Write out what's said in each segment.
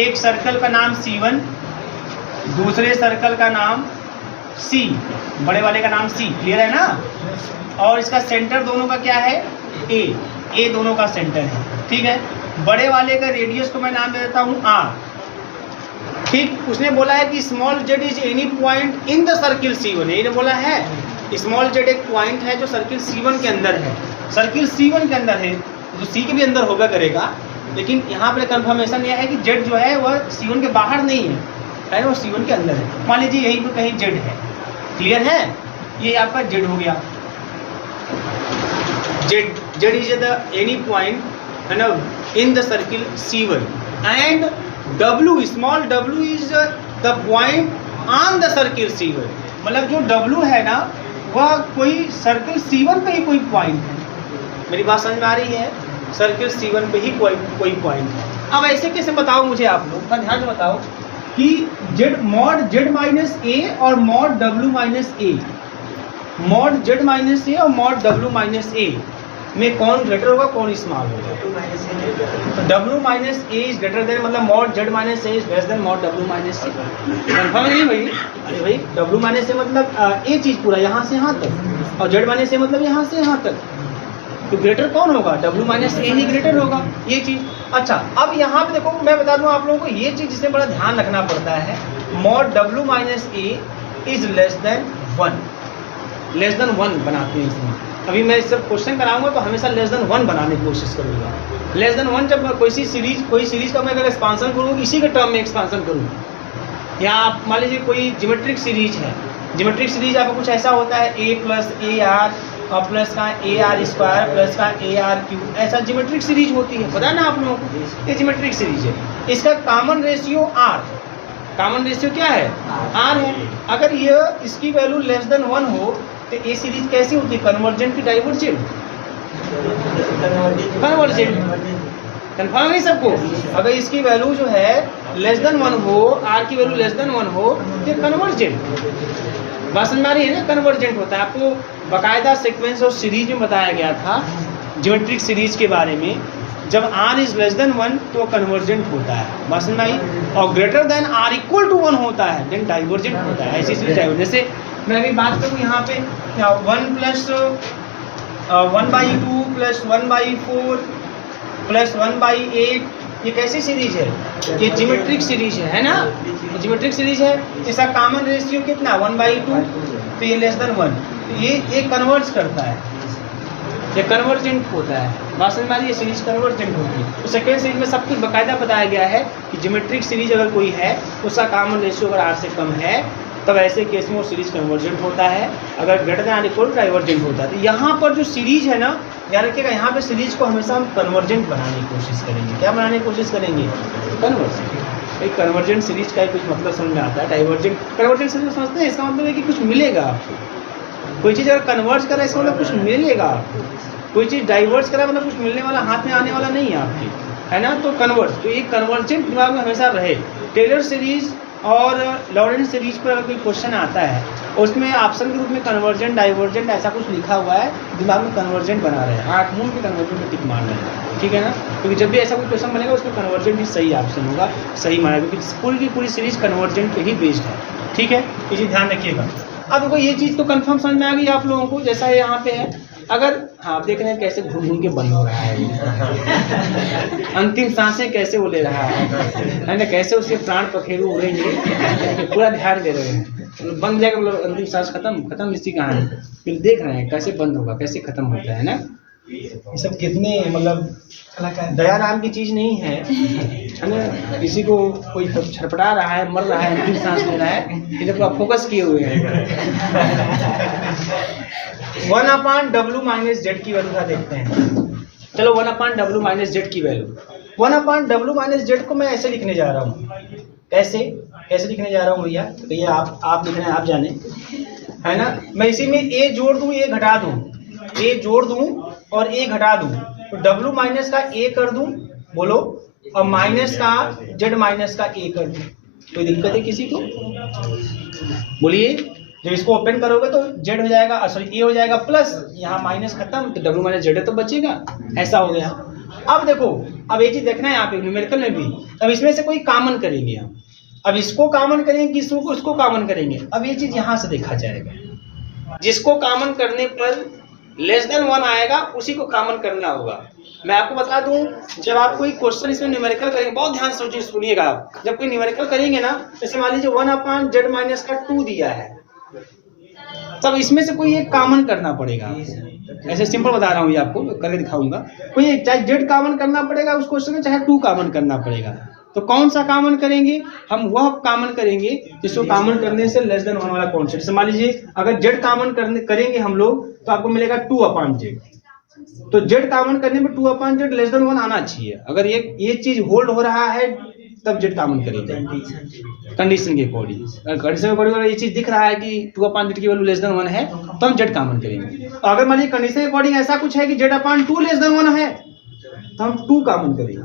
एक सर्कल का नाम C1, दूसरे सर्कल का नाम C, बड़े वाले का नाम C, क्लियर है ना। और इसका सेंटर दोनों का क्या है, A दोनों का सेंटर है, ठीक है। बड़े वाले का रेडियस को मैं नाम दे देता हूँ R, ठीक। उसने बोला है कि small z is any point in the circle C1, ये बोला है स्मॉल z एक पॉइंट है जो सर्किल C1 के अंदर है, सर्किल C1 के अंदर है, जो C के भी अंदर होगा करेगा, लेकिन यहाँ पे कंफर्मेशन यह है कि z जो है वह C1 के बाहर नहीं है, वो C1 के अंदर है। मान लीजिए यहीं पर कहीं z है, क्लियर है, ये आपका z हो गया, z is the any point है ना in the circle C1 and W, small w is the point on the circle C1, मतलब जो W है ना वह कोई सर्किल C1 पे ही कोई पॉइंट है। मेरी बात समझ में आ रही है, सर्किल C1 पे ही कोई पॉइंट है। अब ऐसे कैसे बताओ मुझे, आप लोग का ध्यान से बताओ कि मॉड z माइनस ए और मॉड w माइनस ए, मॉड z माइनस ए और मॉड w माइनस ए में कौन ग्रेटर होगा, कौन स्मॉल होगा। तो w minus a is greater than, मतलब mod z minus a is less than mod w minus a. Confirm नहीं भाई? अरे भाई w माइनस ए मतलब ए चीज पूरा यहाँ से यहाँ तक, और z माइनस ए मतलब यहाँ से यहाँ तक, तो ग्रेटर कौन होगा, w माइनस ए ही ग्रेटर होगा, ये चीज। अच्छा अब यहाँ पे देखो मैं बता दूं आप लोगों को ये चीज जिसमें बड़ा ध्यान रखना पड़ता है, mod w minus a is less then 1 बनाते हैं इसमें। अभी मैं सब क्वेश्चन कराऊंगा तो हमेशा लेस देन 1 बनाने की कोशिश करूंगा। लेस देन 1 जब कोई सीरीज का मैं अगर एक्सपांसन करूँ, इसी के टर्म में एक्सपांसन करूँ, या आप मान लीजिए कोई ज्योमेट्रिक सीरीज है, ज्योमेट्रिक सीरीज आपको कुछ ऐसा होता है a प्लस ए आर और प्लस का ए आर स्क्वायर प्लस का ए आर क्यूब, ऐसा ज्योमेट्रिक सीरीज होती है, पता है ना आप लोगों को, ये ज्योमेट्रिक सीरीज है। इसका common ratio r, common ratio क्या है, r है। अगर ये इसकी वैल्यू लेस देन 1 हो तो ये सीरीज कैसी होती है, कन्वर्जेंट की डाइवर्जेंट, कन्वर्जेंट। कन्फर्म है सबको? अगर इसकी वैल्यू जो है लेस देन 1 हो, r की वैल्यू लेस देन 1 हो, तो कन्वर्जेंट। बात समझ में आ रही है ना, कन्वर्जेंट होता है। आपको बाकायदा सीक्वेंस और सीरीज में बताया गया था ज्योमेट्रिक सीरीज के बारे में, जब r इज लेस देन 1 तो कन्वर्जेंट होता है, बात समझ में आई। और greater than r equal to 1 होता है देन डाइवर्जेंट होता है, ऐसी सीरीज डाइवर्जेंट। जैसे मैं अभी बात करूँ यहाँ पे 1 प्लस 1/2 प्लस 1/4 प्लस 1/8, ये कैसी सीरीज है, ये ज्योमेट्रिक सीरीज है ना, ज्योमेट्रिक सीरीज है। इसका कॉमन रेशियो कितना, 1/2, तो ये लेस देन 1, तो ये कन्वर्ज करता है, ये कन्वर्जेंट होता है। बात समझ में आ रही है, सीरीज कन्वर्जेंट होती है। तो सेकेंड सीरीज में सब कुछ बाकायदा बताया गया है कि ज्योमेट्रिक सीरीज अगर कोई है उसका कॉमन रेशियो अगर r से कम है तब ऐसे केस में वो सीरीज कन्वर्जेंट होता है, अगर greater than or equal divergent होता है। तो यहाँ पर जो सीरीज है ना, याद रखिएगा, यहाँ पे सीरीज को हमेशा हम कन्वर्जेंट बनाने की कोशिश करेंगे। क्या बनाने की कोशिश करेंगे, कन्वर्जेंट। एक कन्वर्जेंट सीरीज का कुछ मतलब समझ में आता है, डाइवर्जेंट कन्वर्जेंट सीरीज समझते हैं, इसका मतलब है कि कुछ मिलेगा आपको, कोई चीज़ अगर कन्वर्ज करा इसका मतलब कुछ मिलेगा आपको, कोई चीज़ डाइवर्ज करा मतलब कुछ मिलने वाला, हाथ में आने वाला नहीं है आपके, है ना। तो कन्वर्ज, तो एक कन्वर्जेंट दिमाग में हमेशा रहे। टेलर सीरीज और लॉरेंस सीरीज पर अगर कोई क्वेश्चन आता है उसमें ऑप्शन के रूप में कन्वर्जेंट डाइवर्जेंट ऐसा कुछ लिखा हुआ है, दिमाग में कन्वर्जेंट बना रहे हैं, 8 मूल के कन्वर्जेंट में टिक मार रहे हैं, ठीक है ना। क्योंकि जब भी ऐसा कोई क्वेश्चन बनेगा उसमें कन्वर्जेंट ही सही ऑप्शन होगा, सही माना, क्योंकि पूरी की पूरी सीरीज कन्वर्जेंट पे ही बेस्ड है, ठीक है, ये चीज़ ध्यान रखिएगा। अब देखो ये चीज़ तो कंफर्म समझ में आ गई आप लोगों को, जैसा यहाँ पे है। अगर हाँ आप देख रहे हैं कैसे घूम घूम के बंद हो रहा है, अंतिम सांसें कैसे वो ले रहा है ना, कैसे उसके प्राण पखेरु उड़ेंगे, पूरा ध्यान दे रहे हैं। बंद जाएगा मतलब अंतिम सांस खत्म इसकी कहानी, फिर देख रहे हैं कैसे बंद होगा, कैसे खत्म होता है ना। ये सब कितने मतलब दया नाम की चीज़ नहीं है ना, किसी को कोई छटपटा रहा है, मर रहा है, अंतिम सांस ले रहा है, ये जब आप फोकस किए हुए हैं। 1/w माइनस जेड की वैल्यू का देखते हैं। चलो 1/w माइनस जेड की वैल्यू, 1/w माइनस जेड को मैं ऐसे लिखने जा रहा हूँ, कैसे लिखने जा रहा हूँ भैया, तो ये आप लिख रहे हैं, आप जाने, है ना। मैं इसी में a जोड़ दूँ, a घटा दूँ, a जोड़ दूँ और a घटा दूँ, तो w माइनस का a कर दूँ, बोलो, और माइनस का z माइनस का a कर दूँ। कोई दिक्कत है किसी को, बोलिए। जब इसको ओपन करोगे तो z हो जाएगा, सॉरी a हो जाएगा प्लस, यहाँ माइनस खत्म, तो w माइनस z तो बचेगा, ऐसा हो गया। अब देखो, अब ये चीज देखना है यहाँ पे न्यूमेरिकल में भी। अब इसमें से कोई कॉमन करेंगे हम, अब इसको कॉमन करेंगे, किसको उसको कॉमन करेंगे। अब ये चीज यहाँ से देखा जाएगा, जिसको कॉमन करने पर लेस देन 1 आएगा उसी को कॉमन करना होगा। मैं आपको बता दूं, जब आप कोई क्वेश्चन इसमें न्यूमेरिकल करेंगे, बहुत ध्यान से सुनिएगा आप, जब कोई न्यूमेरिकल करेंगे ना, जैसे मान लीजिए 1/z माइनस का 2 दिया है, तब इसमें से कोई एक कॉमन करना पड़ेगा। ऐसे सिंपल बता रहा हूँ, ये आपको करके दिखाऊंगा। कोई एक चाहे z कॉमन करना पड़ेगा उस क्वेश्चन में, चाहे 2 कॉमन करना पड़ेगा। तो कौन सा कॉमन करेंगे हम? वह कॉमन करेंगे जिसको कॉमन करने से लेस देन 1 वाला कॉन्सेप्ट। जैसे मान लीजिए अगर z कॉमन करेंगे हम लोग, तो आपको मिलेगा 2/z। तो z कॉमन करने में 2/z लेस देन 1 आना चाहिए। अगर ये चीज होल्ड हो रहा है तब z कॉमन करेंगे कंडीशन के अकॉर्डिंग। कंडीशन के अकॉर्डिंग ये चीज दिख रहा है कि 2/z की वैल्यू लेस देन 1 है, तो हम z कॉमन करेंगे। अगर मान लीजिए कंडीशन के अकॉर्डिंग ऐसा कुछ है कि z/2 लेस देन 1 है, तो हम 2 कॉमन करेंगे,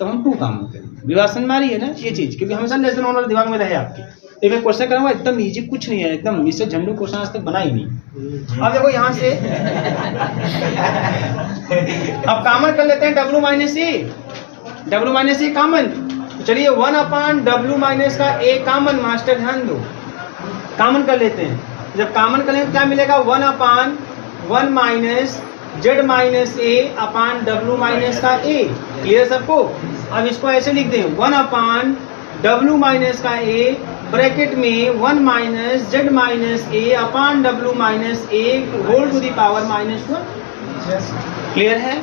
तो हम 2 कॉमन करेंगे। विवाह समझ में आ रही है ना ये चीज, क्योंकि हमेशा लेस देन 1 वाला दिमाग में रहे आपके। एक मैं क्वेश्चन करूंगा, एकदम इजी कुछ नहीं है, एकदम इससे झंडू क्वेश्चन आज तक बना ही नहीं। अब देखो यहाँ से अब कॉमन कर लेते हैं w माइनस ए कॉमन। चलिए 1/w माइनस का a कॉमन, मास्टर ध्यान दो, कॉमन कर लेते हैं। जब कॉमन करेंगे क्या मिलेगा? 1/1 minus z minus a upon w minus का a। क्लियर सबको? अब इसको ऐसे लिख दें, 1/w माइनस का a ब्रैकेट में 1 minus z minus a upon w minus a whole to the power -1। Clear है?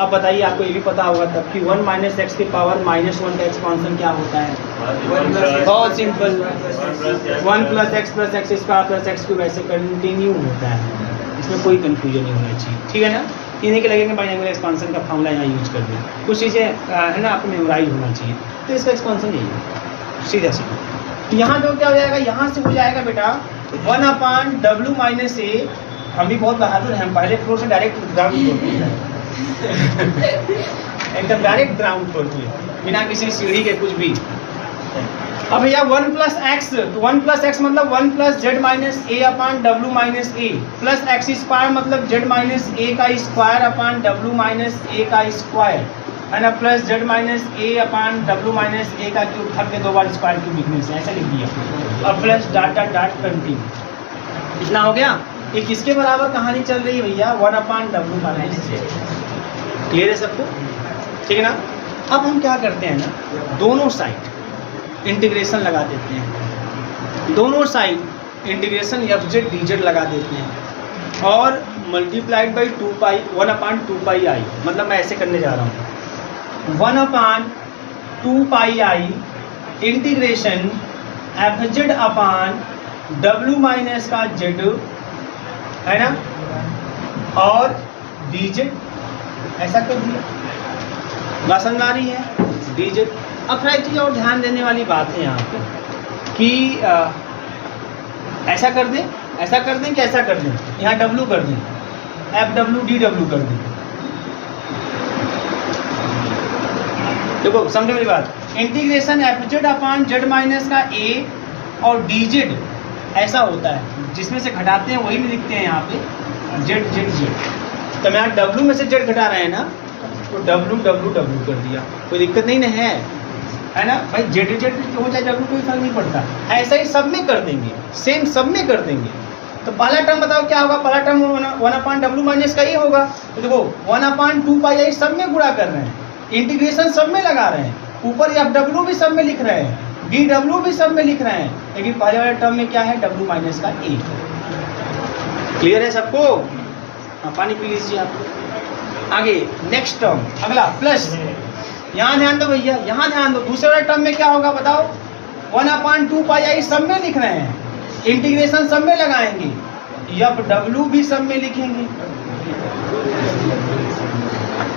अब बताइए, आपको ये भी पता होगा तब कि 1 माइनस एक्स की पावर -1 का एक्सपांशन क्या होता है? बहुत simple, 1 plus x square plus x cube, ऐसे कंटिन्यू होता है। इसमें कोई कंफ्यूजन नहीं होना चाहिए, ठीक है ना? इन्हीं के लगेंगे बाइनोमियल एक्सपांशन का फॉर्मूला यहाँ यूज कर दें। कुछ चीज़ें है ना आपको मेमोराइज होना चाहिए, तो इसका एक्सपांशन यही है, सीधा सीधा। तो यहाँ तो क्या हो जाएगा? यहाँ से हो जाएगा बेटा 1/w माइनस ए। हम भी बहुत बहादुर हैं, हम पहले फ्लोर से डायरेक्ट ग्राउंड फ्लोर पे एकदम डायरेक्ट ग्राउंड फ्लोर पे, बिना किसी सीढ़ी के कुछ भी। अब भैया 1 प्लस एक्स, तो 1 प्लस एक्स मतलब 1 प्लस जेड माइनस ए अपान डब्ल्यू माइनस ए, प्लस एक्स स्क्वायर मतलब जेड माइनस ए का स्क्वायर अपान डब्ल्यू माइनस ए का स्क्वायर, है ना, प्लस जेड माइनस ए अपान डब्ल्यू माइनस ए का क्यूब, थक के 2 बार स्क्वायर क्यूब लिखने से ऐसा लिख दिया। अब plus dot dot dot continue, इतना हो गया। ये किसके बराबर कहानी चल रही है भैया? 1/w माइनस ए। क्लियर है सबको? ठीक है ना? अब हम क्या करते हैं ना, दोनों साइड इंटीग्रेशन लगा देते हैं, दोनों साइड इंटीग्रेशन एफजेड डीजेड लगा देते हैं और मल्टीप्लाइड बाई 2 पाई 1/2 पाई आई, मतलब मैं ऐसे करने जा रहा हूँ 1/2 पाई आई इंटीग्रेशन एफजेड अपान डब्ल्यू माइनस का जेड, है ना, और डीजेड, ऐसा कर दिया। बात समझ आ रही है? डीजेड। अब फिर एक चीज़ और ध्यान देने वाली बात है यहाँ पे कि ऐसा कर दें, ऐसा कर दें कि ऐसा कर दें, यहाँ डब्ल्यू कर दें, एफ डब्ल्यू डी डब्ल्यू कर दें। देखो समझे मेरी बात, integration F z upon Z minus का ए और डी जेड ऐसा होता है, जिसमें से घटाते हैं वही लिखते हैं यहाँ पे जेड जेड जेड। तो मैं यहाँ डब्ल्यू में से जेड घटा रहे हैं ना, तो डब्ल्यू डब्ल्यू डब्ल्यू कर दिया, कोई दिक्कत नहीं ना है ना भाई? जेड जेड हो जाए डब्ल्यू, कोई फर्क नहीं पड़ता। ऐसा ही सब में कर देंगे, सेम सब में कर देंगे। तो पहला टर्म बताओ क्या होगा? पहला टर्म 1/w माइनस का ये होगा। तो देखो 1/2 पाई आई सब में गुणा कर रहे हैं, इंटीग्रेशन सब में लगा रहे हैं, ऊपर एफ डब्ल्यू भी सब में लिख रहे हैं, डी डब्ल्यू भी सब में लिख रहे हैं, लेकिन पहले वाले टर्म में क्या है? डब्ल्यू माइनस का ए। क्लियर है सबको? हाँ, पानी पी लीजिए आप। आगे नेक्स्ट टर्म, अगला प्लस, यहाँ ध्यान दो भैया, यहाँ ध्यान दो। दूसरे वाले टर्म में क्या होगा बताओ? 1/2 पाई आई सब में लिख रहे हैं, इंटीग्रेशन सब में लगाएंगे, एफ डब्ल्यू भी सब में लिखेंगे,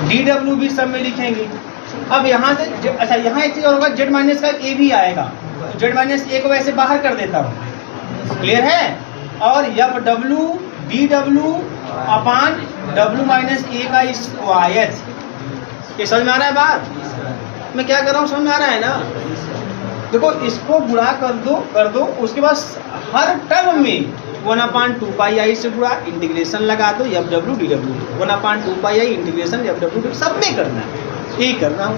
डी डब्ल्यू भी सब में लिखेंगे। अब यहाँ से अच्छा, यहाँ एक चीज और होगा, जेड माइनस का ए भी आएगा, तो जेड माइनस ए को वैसे बाहर कर देता हूँ। क्लियर है? और एफ डब्ल्यू डी डब्ल्यू अपान डब्ल्यू माइनस ए का स्क्वायर। ये समझ में आ रहा है बात? मैं क्या कर रहा हूँ, समझ में आ रहा है ना? देखो इसको गुणा कर दो, उसके बाद हर टर्म में 1/2 से पूरा इंटीग्रेशन लगा दो F W D W 1/2 integration F W सब में करना है, यही कर रहा हूँ।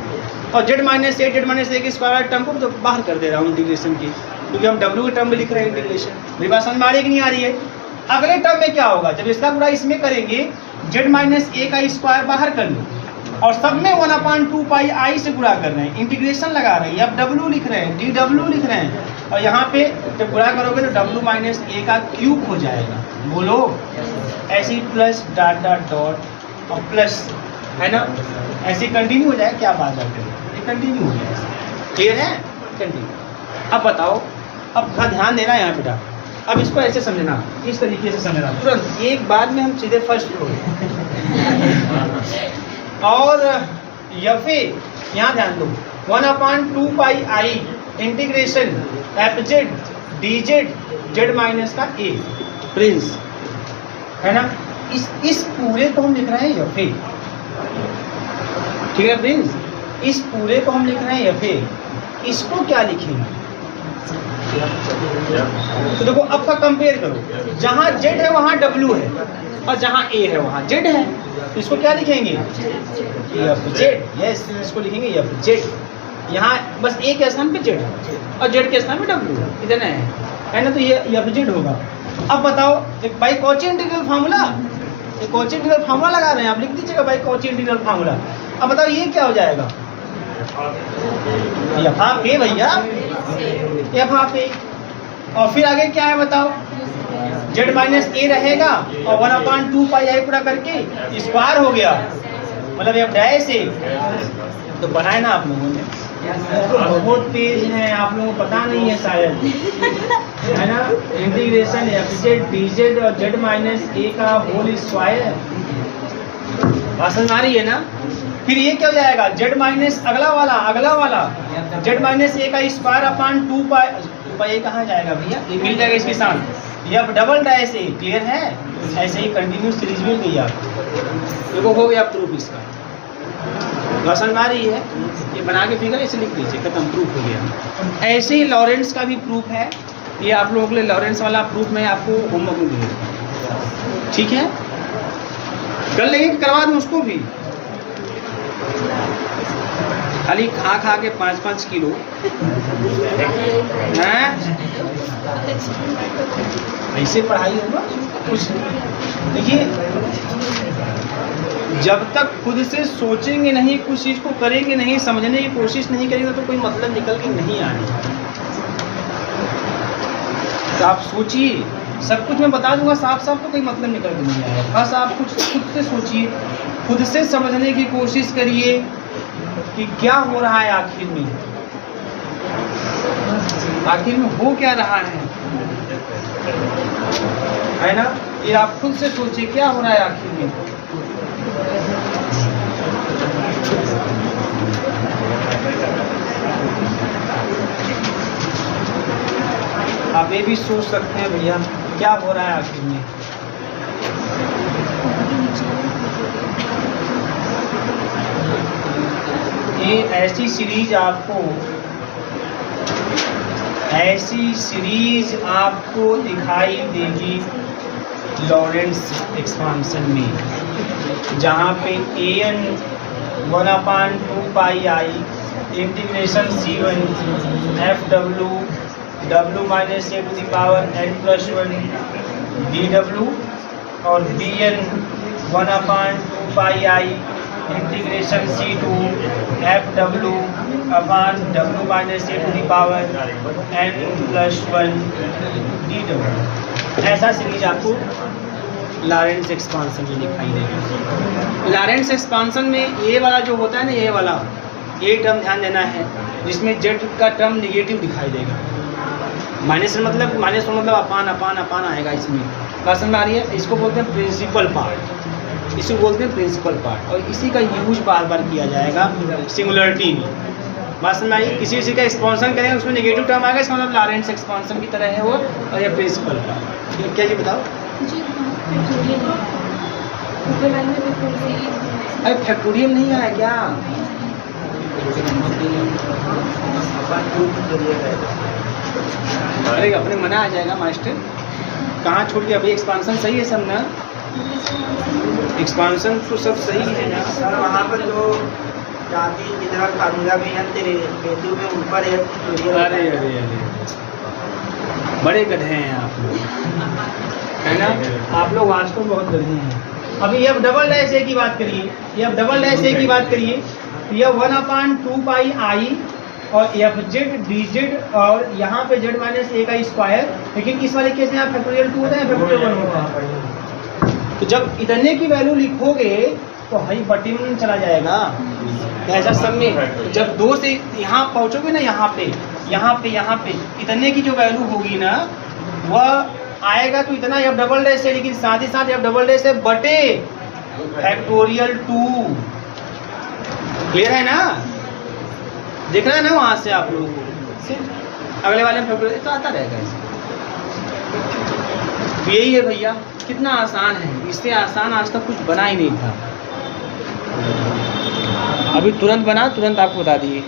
और z माइनस ए के स्क्वायर वाले टर्म को तो बाहर कर दे रहा हूँ इंटीग्रेशन की, क्योंकि हम w के टर्म में लिख रहे हैं इंटीग्रेशन। मेरी बात समझ में आ रही है कि नहीं आ रही है? अगले टर्म में क्या होगा, जब इसका पूरा इसमें करेंगे z माइनस ए का स्क्वायर बाहर कर लो और सब में 1/2 से गुणा कर रहे हैं, इंटीग्रेशन लगा रहे हैं, f लिख रहे हैं, dw लिख रहे हैं, और यहाँ पे जब गुणा करोगे तो w माइनस ए का क्यूब हो जाएगा। बोलो ऐसे ही प्लस डॉट डॉट डॉट और प्लस, है ना, ऐसे कंटिन्यू हो जाए। क्या बात करते हैं, ये कंटिन्यू हो जाए, क्लियर है? कंटिन्यू। अब बताओ, अब थोड़ा ध्यान देना यहाँ बेटा, अब इसको ऐसे समझना, इस तरीके से समझना, तुरंत एक बार में हम सीधे फर्स्ट फ्लोर और यफे यहाँ ध्यान दो 1/2 integration F Z D Z minus का ए प्रिंस, है ना, इस पूरे को हम लिख रहे हैं यफे, ठीक है प्रिंस, इस पूरे को हम लिख रहे हैं यफे, इसको क्या लिखेंगे? तो देखो अब का कंपेयर करो, जहाँ z है वहाँ w है और जहाँ a है वहाँ z है, तो इसको क्या लिखेंगे? एफ जेड, यस, इसको लिखेंगे एफ जेड। यहाँ बस a के स्थान पे z है और z के स्थान पे w है, इतना है ना, तो ये एफ जेड होगा। अब बताओ एक बाई कॉची इंटीग्रल फार्मूला, एक कॉची इंटीग्रल फार्मूला लगा रहे हैं, आप लिख दीजिएगा बाई कॉची इंटीग्रल फार्मूला। अब बताओ ये क्या हो जाएगा? एफ ऑफ ए भैया, एफ ऑफ ए, और फिर आगे क्या है बताओ? z माइनस ए रहेगा और 1/2 पूरा करके स्क्वायर हो गया, मतलब एफ डैश ए। तो बनाए ना आप लोगों ने, बहुत तेज हैं आप लोगों को, पता नहीं है शायद, है ना, integration F Z D Z और z माइनस ए का होल स्क्वायर, समझ आ रही है ना? फिर ये क्या हो जाएगा? z माइनस अगला वाला z माइनस ए का स्क्वायर अपान 2 कहाँ जाएगा भैया? ये मिल जाएगा इसके साथ, ये अब डबल डैश ए, क्लियर है? ऐसे ही कंटिन्यूस सीरीज मिल गई आपको, देखो हो गया प्रूफ इसका, समझ में आ रही है? ये बना के फिगर ऐसे लिख दीजिए, खत्म, प्रूफ हो गया। ऐसे ही लॉरेंस का भी प्रूफ है, ये आप लोगों के लिए लॉरेंस वाला प्रूफ मैं आपको होमवर्क में दूंगा, ठीक है? कर लेंगे, करवा दूँ उसको भी, खाली खा खा के 5-5 किलो हैं, ऐसे पढ़ाई होगा कुछ। देखिए जब तक खुद से सोचेंगे नहीं, कुछ चीज़ को करेंगे नहीं, समझने की कोशिश नहीं करेंगे तो कोई मतलब निकल के नहीं आने। तो आप सोचिए, सब कुछ मैं बता दूंगा साफ साफ, तो कोई मतलब निकल के नहीं आएगा। बस आप कुछ खुद से सोचिए, खुद से समझने की कोशिश करिए कि क्या हो रहा है आखिर में, हो क्या रहा है ना? ये आप खुद से सोचिए क्या हो रहा है आखिर में। आप ये भी सोच सकते हैं भैया क्या हो रहा है आखिर में। ये ऐसी सीरीज आपको दिखाई देगी लॉरेंस एक्सपांशन में, जहाँ पे an 1/2 integration c1 f w minus a to the power n+1 dw और bn 1/2 integration c2 f w upon w minus a to the power n+1 dw। ऐसा सीरीज आपको लॉरेंस एक्सपांशन में दिखाई देगा। Lawrence expansion में ये वाला जो होता है ना, ये वाला ये टर्म ध्यान देना है, जिसमें z का टर्म निगेटिव दिखाई देगा। माइनस मतलब अपान आएगा इसमें, बात समझ में आ रही है? इसको बोलते हैं प्रिंसिपल पार्ट, इसको बोलते हैं प्रिंसिपल पार्ट, और इसी का यूज बार बार किया जाएगा सिंगुलरिटी में। बात समझ में आई? किसी का एक्सपांशन करेंगे उसमें नेगेटिव टर्म आएगा, इसका मतलब लॉरेंस एक्सपांशन की तरह है वो, और ये प्रिंसिपल पार्ट। क्या जी बताओ? अरे फैक्टोरियल नहीं आया क्या? अरे अपने मना आ जाएगा मास्टर। कहाँ छूट गया भाई? एक्सपांशन सही है सब ना? एक्सपांशन तो सब सही है ना? सर वहाँ पर जो जाति की तरह फार्मूला भी है तेरे बेटू के ऊपर है। अरे अरे अरे बड़े गधे हैं आप लोग, है ना? आप लोग वास्तव में बहुत गधे हैं। अभी ये डबल डैश ए की बात करिए, ये अब डबल डैश ए की बात करिए, तो यह 1/2πi और एफ जेड डी जेड और यहाँ पे जेड माइनस ए का स्क्वायर, लेकिन इस वाले केस में आप फैक्टोरियल 2 होता है, फैक्टोरियल 1 होता है। तो जब इतने की वैल्यू लिखोगे तो भाई बटी में चला जाएगा ऐसा सब में। जब 2 से यहाँ पहुँचोगे ना, यहाँ पे इतने की जो वैल्यू होगी ना वह आएगा तो इतना एफ डबल डैश है, लेकिन साथ ही साथ एफ डबल डैश है बटे फैक्टोरियल 2। क्लियर है ना? देखना है ना वहाँ से आप लोगों को, अगले वाले में फैक्टोरियल तो आता रहेगा ऐसे। तो यही है भैया, कितना आसान है, इससे आसान आज तक कुछ बना ही नहीं था। अभी तुरंत बना, तुरंत आपको बता दिए।